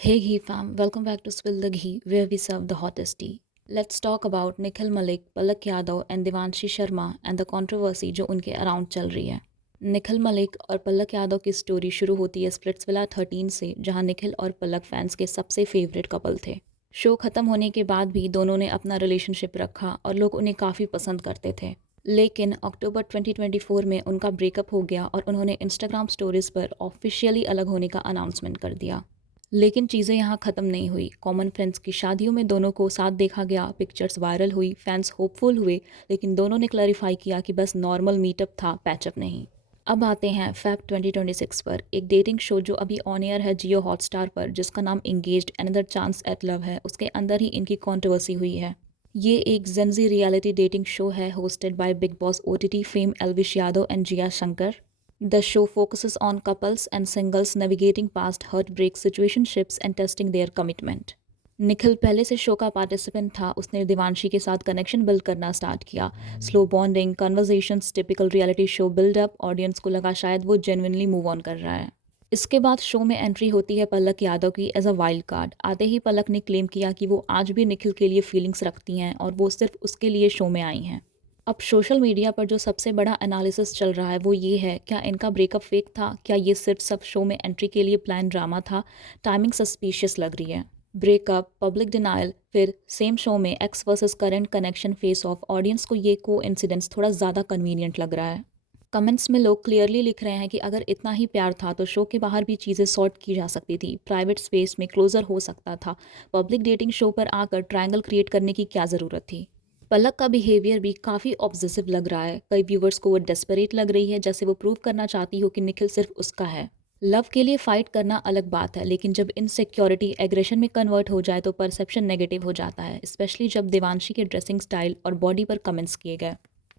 Hey Ghee fam, welcome back to Spill the Ghee, where we serve the hottest tea. Let's talk about Nikhil Malik, Palak Yadav and Devanshi Sharma and the controversy जो उनके around चल रही है। निखिल मलिक और पलक यादव की story शुरू होती है स्प्लिट्सविला 13 से, जहां निखिल और पलक फैंस के सबसे फेवरेट कपल थे। शो खत्म होने के बाद भी दोनों ने अपना रिलेशनशिप रखा और लोग उन्हें काफ़ी पसंद करते थे। लेकिन अक्टूबर 2024 में उनका ब्रेकअप हो गया और उन्होंने इंस्टाग्राम स्टोरीज पर ऑफिशियली अलग होने का अनाउंसमेंट कर दिया। लेकिन चीज़ें यहाँ ख़त्म नहीं हुई। कॉमन फ्रेंड्स की शादियों में दोनों को साथ देखा गया, पिक्चर्स वायरल हुई, फैंस होपफुल हुए, लेकिन दोनों ने क्लैरिफाई किया कि बस नॉर्मल मीटअप था, पैचअप नहीं। अब आते हैं फेब 2026 पर, एक डेटिंग शो जो अभी ऑन एयर है जियो हॉटस्टार पर, जिसका नाम engaged another chance yet love है। उसके अंदर ही इनकी कंट्रोवर्सी हुई है। ये एक जेंजी रियलिटी डेटिंग शो है hosted by Bigg Boss OTT fame Elvish Yadav and Jiya Shankar. The show focuses on couples and singles navigating past heartbreak situationships and testing their commitment. Nikhil पहले से शो का पार्टिसिपेंट था। उसने देवांशी के साथ कनेक्शन बिल्ड करना स्टार्ट किया। Slow bonding, conversations, typical reality show buildup. Audience को लगा शायद वो जेन्युइनली मूव ऑन कर रहा है। इसके बाद शो में एंट्री होती है पलक यादव की एज अ वाइल्ड कार्ड। आते ही पलक ने क्लेम किया कि वो आज भी निखिल के लिए फीलिंग्स रखती हैं और वो सिर्फ उसके लिए शो में आई हैं। अब सोशल मीडिया पर जो सबसे बड़ा एनालिसिस चल रहा है वो ये है, क्या इनका ब्रेकअप फेक था? क्या ये सिर्फ सब शो में एंट्री के लिए प्लान ड्रामा था? टाइमिंग सस्पिशियस लग रही है। ब्रेकअप, पब्लिक डिनायल, फिर सेम शो में x versus current connection face of. Audience को ये को इंसिडेंस थोड़ा ज़्यादा कन्वीनियंट लग रहा है। कमेंट्स में लोग क्लियरली लिख रहे हैं कि अगर इतना ही प्यार था तो शो के बाहर भी चीज़ें सॉर्ट की जा सकती थी, प्राइवेट स्पेस में क्लोजर हो सकता था। पब्लिक डेटिंग शो पर आकर ट्रायंगल क्रिएट करने की क्या ज़रूरत थी? पलक का बिहेवियर भी काफ़ी ऑब्सेसिव लग रहा है। कई व्यूवर्स को वो डेस्परेट लग रही है, जैसे वो प्रूव करना चाहती हो कि निखिल सिर्फ उसका है। लव के लिए फाइट करना अलग बात है, लेकिन जब इनसिक्योरिटी एग्रेशन में कन्वर्ट हो जाए तो परसेप्शन नेगेटिव हो जाता है, स्पेशली जब देवांशी के ड्रेसिंग स्टाइल और बॉडी पर कमेंट्स किए गए।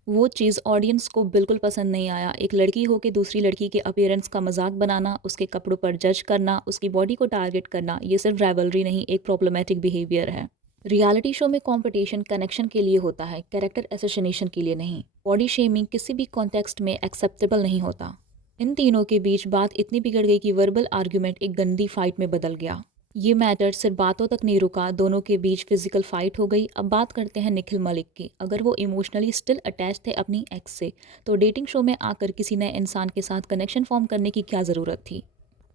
वो चीज़ ऑडियंस को बिल्कुल पसंद नहीं आया। एक लड़की हो के दूसरी लड़की के अपीयरेंस का मजाक बनाना, उसके कपड़ों पर जज करना, उसकी बॉडी को टारगेट करना, ये सिर्फ राइवलरी नहीं, एक प्रॉब्लमेटिक बिहेवियर है। रियलिटी शो में कंपटीशन कनेक्शन के लिए होता है, कैरेक्टर एसोसिनेशन के लिए नहीं। बॉडी शेमिंग किसी भी कॉन्टेक्स्ट में एक्सेप्टेबल नहीं होता। इन तीनों के बीच बात इतनी बिगड़ गई कि वर्बल आर्ग्यूमेंट एक गंदी फाइट में बदल गया। ये मैटर सिर्फ बातों तक नहीं रुका, दोनों के बीच फिजिकल फाइट हो गई। अब बात करते हैं निखिल मलिक की। अगर वो इमोशनली स्टिल अटैच थे अपनी एक्स से, तो डेटिंग शो में आकर किसी नए इंसान के साथ कनेक्शन फॉर्म करने की क्या ज़रूरत थी?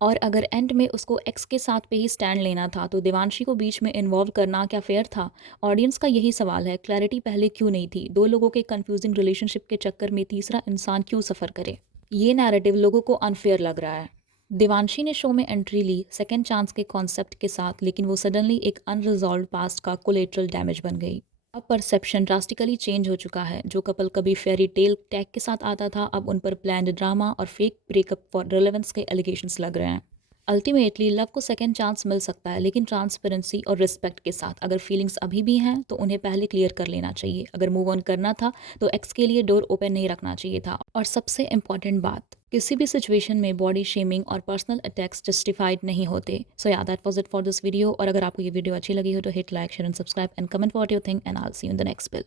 और अगर एंड में उसको एक्स के साथ पे ही स्टैंड लेना था, तो देवांशी को बीच में इन्वॉल्व करना क्या फेयर था? ऑडियंस का यही सवाल है, क्लैरिटी पहले क्यों नहीं थी? दो लोगों के कंफ्यूजिंग रिलेशनशिप के चक्कर में तीसरा इंसान क्यों सफ़र करे? ये नैरेटिव लोगों को अनफेयर लग रहा है। देवांशी ने शो में एंट्री ली सेकंड चांस के कॉन्सेप्ट के साथ, लेकिन वो सडनली एक अनरिजॉल्व पास्ट का कोलेटरल डैमेज बन गई। अब परसेप्शन ड्रास्टिकली चेंज हो चुका है। जो कपल कभी फेरी टेल टैग के साथ आता था, अब उन पर प्लान्ड ड्रामा और फेक ब्रेकअप फॉर रिलेवेंस के एलिगेशंस लग रहे हैं। अल्टीमेटली लव को सेकंड चांस मिल सकता है, लेकिन ट्रांसपेरेंसी और रिस्पेक्ट के साथ। अगर फीलिंग्स अभी भी हैं तो उन्हें पहले क्लियर कर लेना चाहिए। अगर मूव ऑन करना था तो एक्स के लिए डोर ओपन नहीं रखना चाहिए था। और सबसे इम्पॉर्टेंट बात, किसी भी सिचुएशन में बॉडी शेमिंग और पर्सनल अटैक्स जस्टिफाइड नहीं होते। सो या that was it for this video. और अगर आपको ये वीडियो अच्छी लगी हो तो hit like, share and subscribe and comment what you think, and I will see you in the next bill.